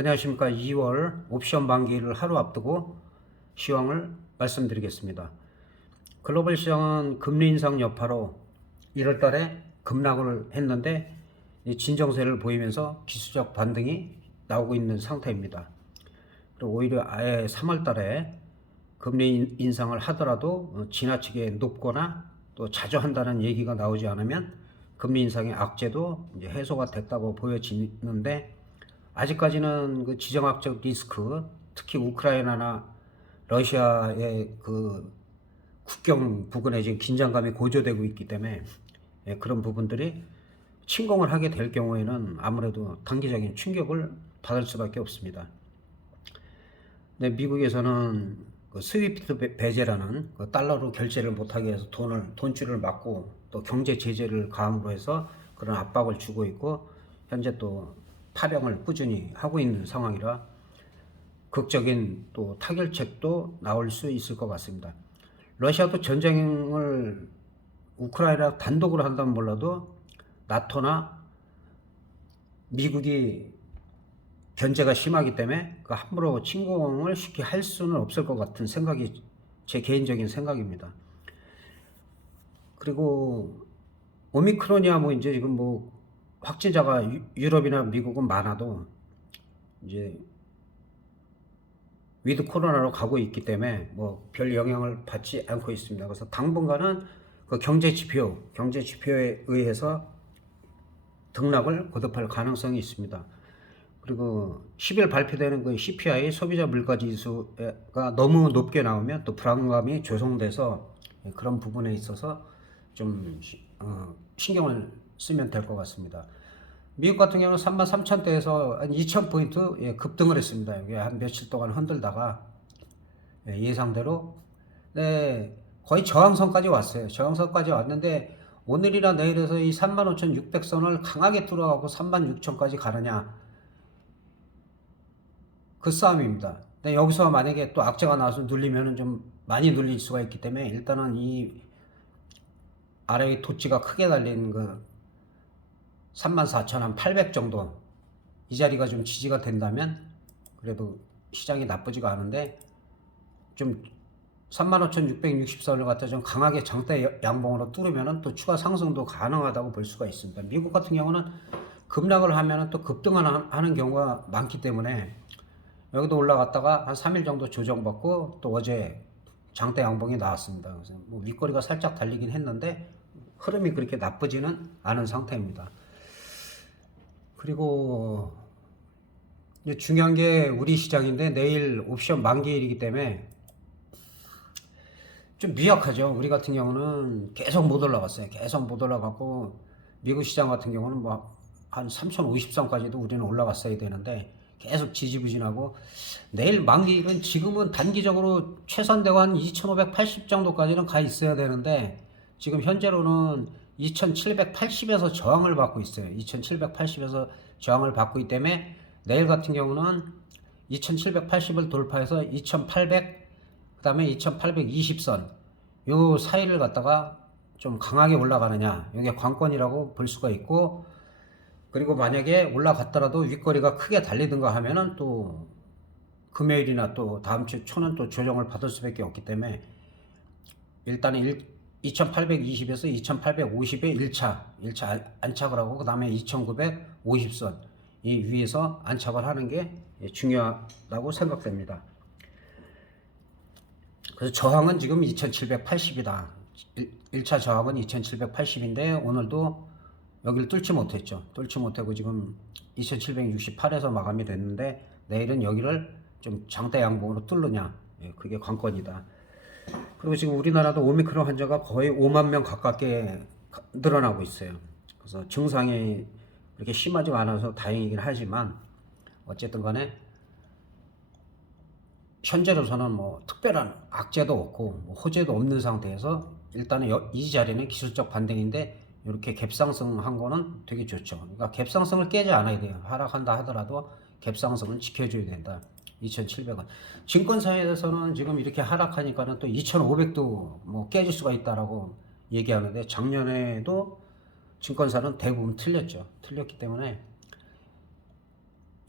안녕하십니까. 2월 옵션 만기를 하루 앞두고 시황을 말씀드리겠습니다. 글로벌 시장은 금리 인상 여파로 1월 달에 급락을 했는데 진정세를 보이면서 기술적 반등이 나오고 있는 상태입니다. 그리고 오히려 아예 3월 달에 금리 인상을 하더라도 지나치게 높거나 또 자주 한다는 얘기가 나오지 않으면 금리 인상의 악재도 이제 해소가 됐다고 보여지는데, 아직까지는 그 지정학적 리스크, 특히 우크라이나나 러시아의 그 국경 부근에 지금 긴장감이 고조되고 있기 때문에 그런 부분들이 침공을 하게 될 경우에는 아무래도 단기적인 충격을 받을 수밖에 없습니다. 네, 미국에서는 그 스위프트 배제라는 그 달러로 결제를 못하게 해서 돈줄을 막고 또 경제 제재를 가함으로 해서 그런 압박을 주고 있고, 현재 또 파병을 꾸준히 하고 있는 상황이라 극적인 또 타결책도 나올 수 있을 것 같습니다. 러시아도 전쟁을 우크라이나 단독으로 한다면 몰라도 나토나 미국이 견제가 심하기 때문에 그 함부로 침공을 쉽게 할 수는 없을 것 같은 생각이 제 개인적인 생각입니다. 그리고 오미크론이야 뭐 이제 지금 뭐 확진자가 유럽이나 미국은 많아도 이제 위드 코로나로 가고 있기 때문에 뭐 별 영향을 받지 않고 있습니다. 그래서 당분간은 그 경제 지표에 의해서 등락을 거듭할 가능성이 있습니다. 그리고 10일 발표되는 그 CPI 소비자 물가 지수가 너무 높게 나오면 또 불안감이 조성돼서 그런 부분에 있어서 좀 신경을 쓰면 될 것 같습니다. 미국 같은 경우는 33,000대에서 한 2,000포인트 급등을 했습니다. 이게 한 며칠 동안 흔들다가 예상대로 거의 저항선까지 왔어요. 저항선까지 왔는데 오늘이나 내일에서 이 35,600선을 강하게 뚫어가고 36,000까지 가느냐, 그 싸움입니다. 근데 여기서 만약에 또 악재가 나와서 눌리면은 좀 많이 눌릴 수가 있기 때문에 일단은 이 아래의 도치가 크게 달린 그 34,800 정도, 이 자리가 좀 지지가 된다면 그래도 시장이 나쁘지가 않은데, 좀 35,660선을 갖다 좀 강하게 장대 양봉으로 뚫으면은 또 추가 상승도 가능하다고 볼 수가 있습니다. 미국 같은 경우는 급락을 하면은 또 급등하는 경우가 많기 때문에 여기도 올라갔다가 한 3일 정도 조정받고 또 어제 장대 양봉이 나왔습니다. 그래서 뭐 윗꼬리가 살짝 달리긴 했는데 흐름이 그렇게 나쁘지는 않은 상태입니다. 그리고 중요한 게 우리 시장인데 내일 옵션 만기일이기 때문에 좀 미약하죠. 우리 같은 경우는 계속 못 올라갔어요. 계속 못 올라갔고, 미국 시장 같은 경우는 뭐 한 3,050선까지도 우리는 올라갔어야 되는데 계속 지지부진하고, 내일 만기일은 지금은 단기적으로 최선되고 한 2,580 정도까지는 가 있어야 되는데 지금 현재로는 2,780에서 저항을 받고 있어요. 2,780에서 저항을 받고 있기 때문에 내일 같은 경우는 2,780을 돌파해서 2,800, 그 다음에 2,820선 요 사이를 갖다가 좀 강하게 올라가느냐, 이게 관건이라고 볼 수가 있고, 그리고 만약에 올라갔더라도 윗거리가 크게 달리든가 하면은 또 금요일이나 또 다음 주 초는 또 조정을 받을 수밖에 없기 때문에 일단은 2820에서 2850에 1차 안착을 하고, 그 다음에 2950선 이 위에서 안착을 하는 게 중요하다고 생각됩니다. 그래서 저항은 지금 2780이다. 1차 저항은 2780인데 오늘도 여기를 뚫지 못했죠. 뚫지 못하고 지금 2768에서 마감이 됐는데 내일은 여기를 좀 장대 양봉으로 뚫느냐, 그게 관건이다. 그리고 지금 우리나라도 오미크론 환자가 거의 5만 명 가깝게 늘어나고 있어요. 그래서 증상이 그렇게 심하지 않아서 다행이긴 하지만 어쨌든 간에 현재로서는 뭐 특별한 악재도 없고 뭐 호재도 없는 상태에서 일단은 이 자리는 기술적 반등인데 이렇게 갭상승한 거는 되게 좋죠. 그러니까 갭상승을 깨지 않아야 돼요. 하락한다 하더라도 갭상승은 지켜줘야 된다. 2,700원. 증권사에서는 지금 이렇게 하락하니까는 또 2,500도 뭐 깨질 수가 있다라고 얘기하는데, 작년에도 증권사는 대부분 틀렸죠. 틀렸기 때문에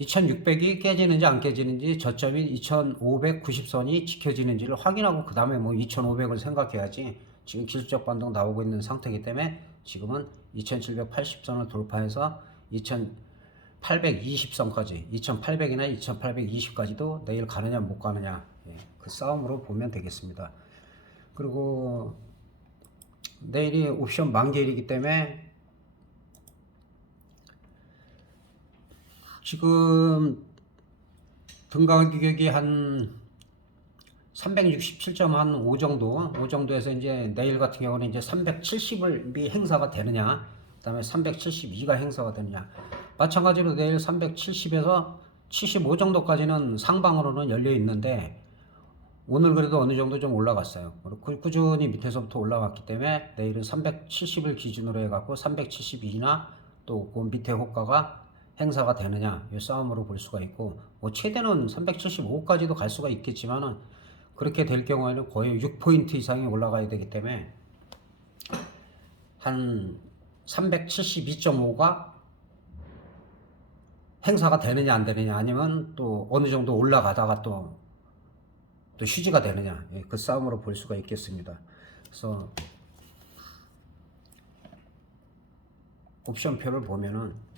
2600이 깨지는지 안 깨지는지 저점인 2590선이 지켜지는지를 확인하고 그 다음에 뭐 2500을 생각해야지. 지금 기술적 반등 나오고 있는 상태이기 때문에 지금은 2780선을 돌파해서 2820선까지 2800이나 2820까지도 내일 가느냐 못 가느냐, 그 싸움으로 보면 되겠습니다. 그리고 내일이 옵션 만기일이기 때문에 지금 등가격이 한 367.5 정도에서 이제 내일 같은 경우는 이제 370을 행사가 되느냐, 그 다음에 372가 행사가 되느냐. 마찬가지로 내일 370에서 75 정도까지는 상방으로는 열려 있는데 오늘 그래도 어느 정도 좀 올라갔어요. 꾸준히 밑에서부터 올라갔기 때문에 내일은 370을 기준으로 해갖고 372나 또 그 밑에 호가가 행사가 되느냐, 이 싸움으로 볼 수가 있고, 뭐 최대는 375까지도 갈 수가 있겠지만은 그렇게 될 경우에는 거의 6포인트 이상이 올라가야 되기 때문에 한 372.5가 행사가 되느냐 안 되느냐, 아니면 또 어느 정도 올라가다가 또 휴지가 되느냐, 그 싸움으로 볼 수가 있겠습니다. 그래서 옵션표를 보면은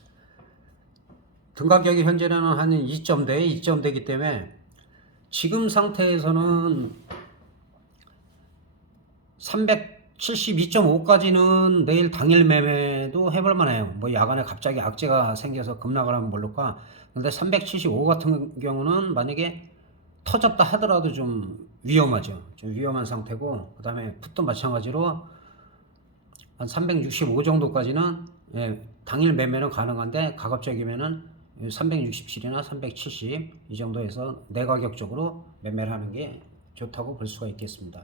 등가격이 현재는 한 2점대이기 때문에 지금 상태에서는 372.5까지는 내일 당일 매매도 해볼 만해요. 뭐 야간에 갑자기 악재가 생겨서 급락을 하면 모를까. 근데 375 같은 경우는 만약에 터졌다 하더라도 좀 위험하죠. 좀 위험한 상태고, 그 다음에 풋도 마찬가지로 한 365 정도까지는 당일 매매는 가능한데 가급적이면은 367이나 370 이 정도에서 내가격적으로 매매를 하는 게 좋다고 볼 수가 있겠습니다.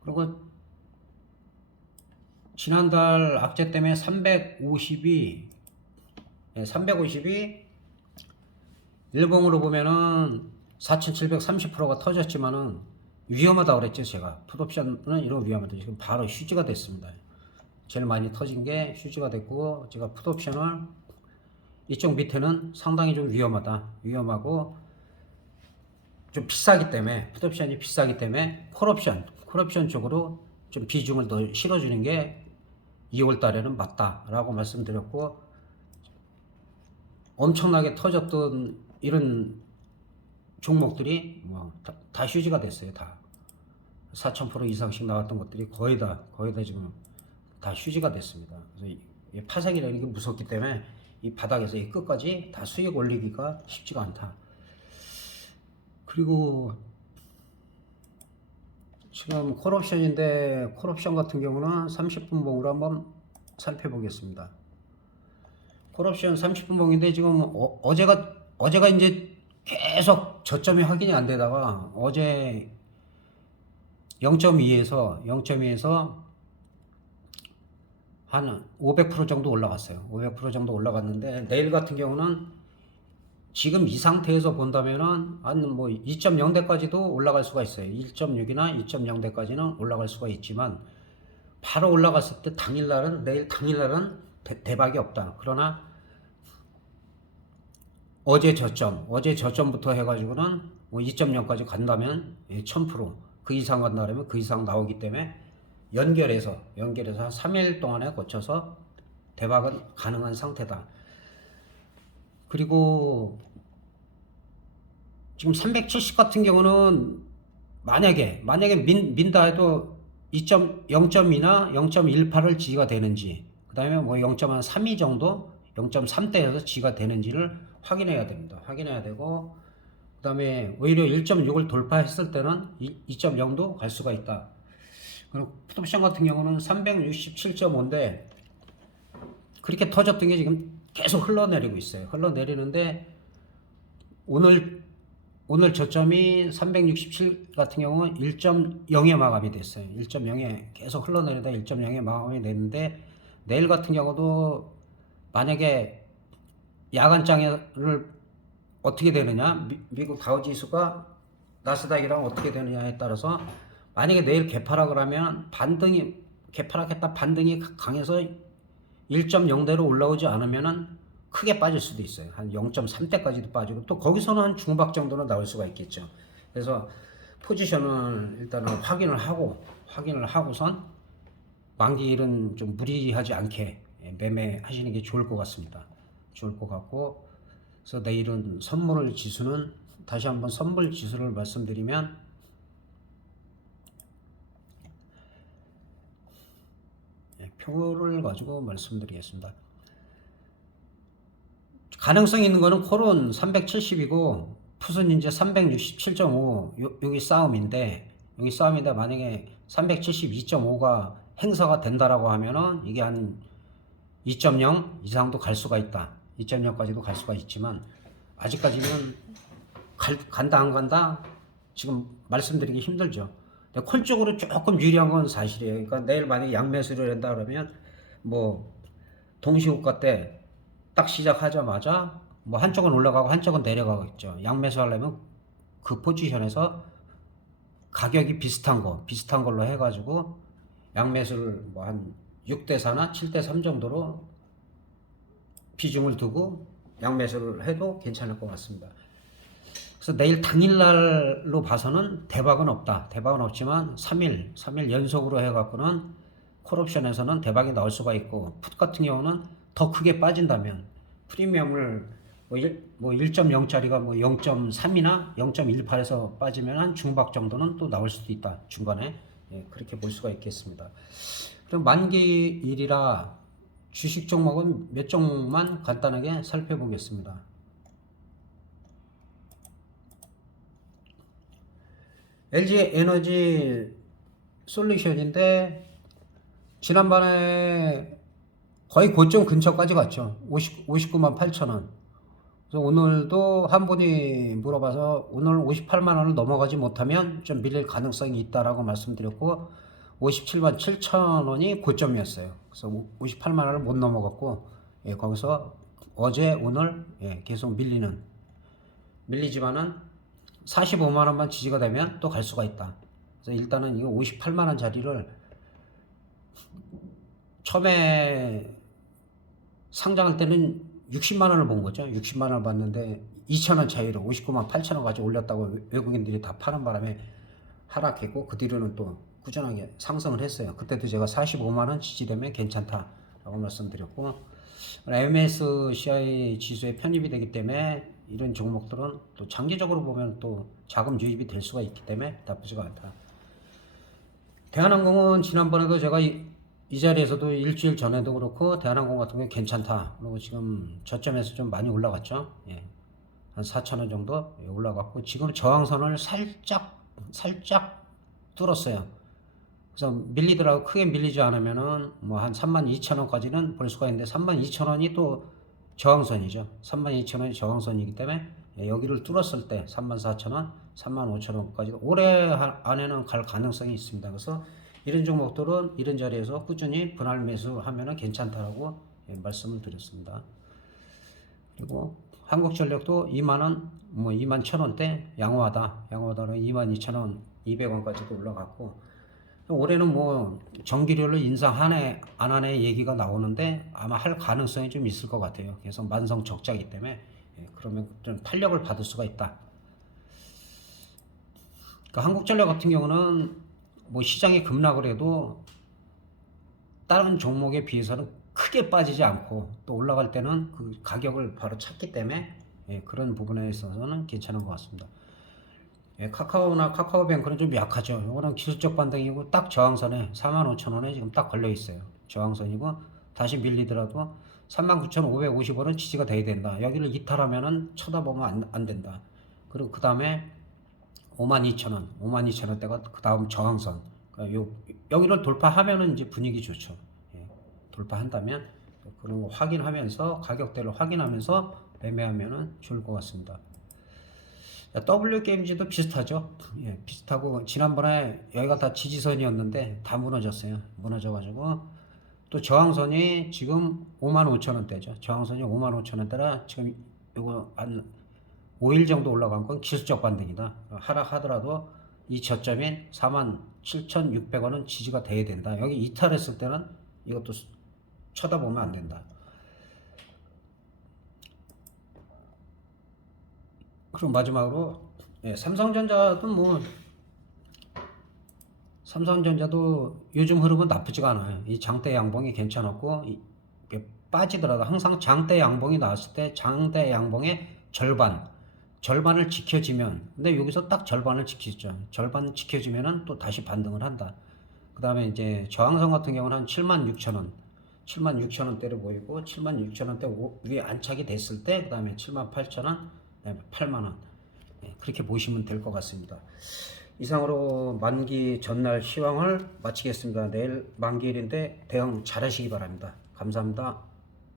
그리고 지난달 악재 때문에 350이 일봉으로 보면은 4730%가 터졌지만은 위험하다고 그랬죠. 제가 풋옵션은 이런 위험하다. 지금 바로 휴지가 됐습니다. 제일 많이 터진 게 휴지가 됐고, 제가 풋옵션을 이쪽 밑에는 상당히 좀 위험하고 좀 비싸기 때문에, 풋옵션이 비싸기 때문에 콜옵션 쪽으로 좀 비중을 더 실어주는 게 2월 달에는 맞다라고 말씀드렸고, 엄청나게 터졌던 이런 종목들이 뭐 다 휴지가 됐어요. 다 4000% 이상씩 나왔던 것들이 거의 다 지금 다 휴지가 됐습니다. 그래서 이 파생이라는 게 무섭기 때문에 이 바닥에서 이 끝까지 다 수익 올리기가 쉽지가 않다. 그리고 지금 콜옵션인데, 콜옵션 같은 경우는 30분 봉으로 한번 살펴보겠습니다. 콜옵션 30분 봉인데 지금 어제가 이제 계속 저점이 확인이 안 되다가 어제 0.2에서 한 500% 정도 올라갔어요. 500% 정도 올라갔는데 내일 같은 경우는 지금 이 상태에서 본다면은 한 뭐 2.0대까지도 올라갈 수가 있어요. 1.6이나 2.0대까지는 올라갈 수가 있지만 바로 올라갔을 때 내일 당일날은 대박이 없다. 그러나 어제 저점부터 해가지고는 뭐 2.0까지 간다면 1000%, 그 이상 간다면 그 이상 나오기 때문에 연결해서 한 3일 동안에 거쳐서 대박은 가능한 상태다. 그리고 지금 370 같은 경우는 만약에 민다 해도 0.2나 0.18을 지지가 되는지, 그 다음에 뭐 0.32 정도, 0.3대에서 지지가 되는지를 확인해야 됩니다. 확인해야 되고, 그 다음에 오히려 1.6을 돌파했을 때는 2.0도 갈 수가 있다. 그리고 풋옵션 같은 경우는 367.5인데 그렇게 터졌던 게 지금 계속 흘러내리고 있어요. 흘러내리는데 오늘 저점이 367 같은 경우는 1.0에 마감이 됐어요. 1.0에 계속 흘러내리다 1.0에 마감이 됐는데, 내일 같은 경우도 만약에 야간장을 어떻게 되느냐, 미국 다우지수가 나스닥이랑 어떻게 되느냐에 따라서 만약에 내일 개파락을 하면 개파락했다 반등이 강해서 1.0대로 올라오지 않으면은 크게 빠질 수도 있어요. 한 0.3대까지도 빠지고 또 거기서는 한 중박 정도는 나올 수가 있겠죠. 그래서 포지션을 일단은 확인을 하고선 만기일은 좀 무리하지 않게 매매하시는 게 좋을 것 같습니다. 좋을 것 같고, 그래서 내일은 선물 지수는 다시 한번 선물 지수를 말씀드리면 표를 가지고 말씀드리겠습니다. 가능성 있는 거는 콜은 370이고 풋은 이제 367.5 여기 싸움인데 만약에 372.5가 행사가 된다라고 하면은 이게 한 2.0 이상도 갈 수가 있다. 2.0까지도 갈 수가 있지만 아직까지는 간다 안 간다 지금 말씀드리기 힘들죠. 근데 콜 쪽으로 조금 유리한 건 사실이에요. 그러니까 내일 만약에 양매수를 한다 그러면 뭐 동시호가 때 딱 시작하자마자 뭐 한쪽은 올라가고 한쪽은 내려가겠죠. 양매수 하려면 그 포지션에서 가격이 비슷한 걸로 해가지고 양매수를 뭐 한 6대4나 7대3 정도로 비중을 두고 양매수를 해도 괜찮을 것 같습니다. 그래서 내일 당일날로 봐서는 대박은 없다. 대박은 없지만 3일 연속으로 해갖고는 콜옵션에서는 대박이 나올 수가 있고 풋 같은 경우는 더 크게 빠진다면 프리미엄을 뭐 1.0짜리가 뭐 0.3이나 0.18에서 빠지면 한 중박 정도는 또 나올 수도 있다. 중간에. 그렇게 볼 수가 있겠습니다. 그럼 만기일이라 주식 종목은 몇 종목만 간단하게 살펴보겠습니다. LG 에너지 솔루션인데 지난번에 거의 고점 근처까지 갔죠. 59만 8천 원. 그래서 오늘도 한 분이 물어봐서 오늘 58만 원을 넘어가지 못하면 좀 밀릴 가능성이 있다라고 말씀드렸고 57만 7천 원이 고점이었어요. 그래서 58만 원을 못 넘어갔고 거기서 어제 오늘 계속 밀리지만은 45만 원만 지지가 되면 또 갈 수가 있다. 그래서 일단은 이거 58만 원 자리를 처음에 상장할 때는 60만 원을 본 거죠. 60만 원을 봤는데 2천 원 차이로 59만 8천 원까지 올렸다고 외국인들이 다 파는 바람에 하락했고 그 뒤로는 또 꾸준하게 상승을 했어요. 그때도 제가 45만 원 지지되면 괜찮다라고 말씀드렸고 MSCI 지수에 편입이 되기 때문에 이런 종목들은 또 장기적으로 보면 또 자금 유입이 될 수가 있기 때문에 나쁘지가 않다. 대한항공은 지난번에도 제가 이 자리에서도 일주일 전에도 그렇고 대한항공 같은 경우 괜찮다. 그리고 지금 저점에서 좀 많이 올라갔죠. 한 4,000원 정도 올라갔고 지금 저항선을 살짝 뚫었어요. 그래서 밀리더라고 크게 밀리지 않으면은 뭐 한 32,000원까지는 볼 수가 있는데 32,000원이 또 저항선이죠. 32,000원이 저항선이기 때문에 여기를 뚫었을 때 34,000원, 35,000원까지 올해 안에는 갈 가능성이 있습니다. 그래서 이런 종목들은 이런 자리에서 꾸준히 분할 매수하면 괜찮다라고 말씀을 드렸습니다. 그리고 한국전력도 2만원, 뭐 2만 1,000원대 양호하다로 22,000원, 200원까지도 올라갔고 올해는 뭐 전기료를 인상하네 안 하네 얘기가 나오는데 아마 할 가능성이 좀 있을 것 같아요. 그래서 만성 적자이기 때문에 그러면 좀 탄력을 받을 수가 있다. 그러니까 한국전력 같은 경우는 뭐 시장이 급락을 해도 다른 종목에 비해서는 크게 빠지지 않고 또 올라갈 때는 그 가격을 바로 찾기 때문에 그런 부분에 있어서는 괜찮은 것 같습니다. 카카오나 카카오뱅크는 좀 약하죠. 이거는 기술적 반등이고 딱 저항선에 45,000원에 지금 딱 걸려 있어요. 저항선이고 다시 밀리더라도 39,550원은 지지가 돼야 된다. 여기를 이탈하면은 쳐다보면 안 된다. 그리고 그 다음에 52,000원대가 그 다음 저항선. 그러니까 여기를 돌파하면은 이제 분위기 좋죠. 돌파한다면 그런 거 확인하면서 가격대를 확인하면서 매매하면은 좋을 것 같습니다. W게임즈도 비슷하죠. 비슷하고 지난번에 여기가 다 지지선이었는데 다 무너졌어요. 무너져가지고 또 저항선이 지금 55,000원대죠. 저항선이 55,000원대라 지금 이거 한 5일 정도 올라간 건 기술적 반등이다. 하락하더라도 이 저점인 47,600원은 지지가 돼야 된다. 여기 이탈했을 때는 이것도 쳐다보면 안 된다. 그럼 마지막으로 삼성전자도 삼성전자도 요즘 흐름은 나쁘지가 않아요. 이 장대 양봉이 괜찮았고 이게 빠지더라도 항상 장대 양봉이 나왔을 때 장대 양봉의 절반을 지켜지면, 근데 여기서 딱 절반을 지키죠. 절반 지켜지면은 또 다시 반등을 한다. 그 다음에 이제 저항선 같은 경우는 한 76,000원, 76,000원대로 보이고 76,000원대 위에 안착이 됐을 때, 그 다음에 78,000원, 8만원 그렇게 보시면 될 것 같습니다. 이상으로 만기 전날 시황을 마치겠습니다. 내일 만기일인데 대응 잘 하시기 바랍니다. 감사합니다.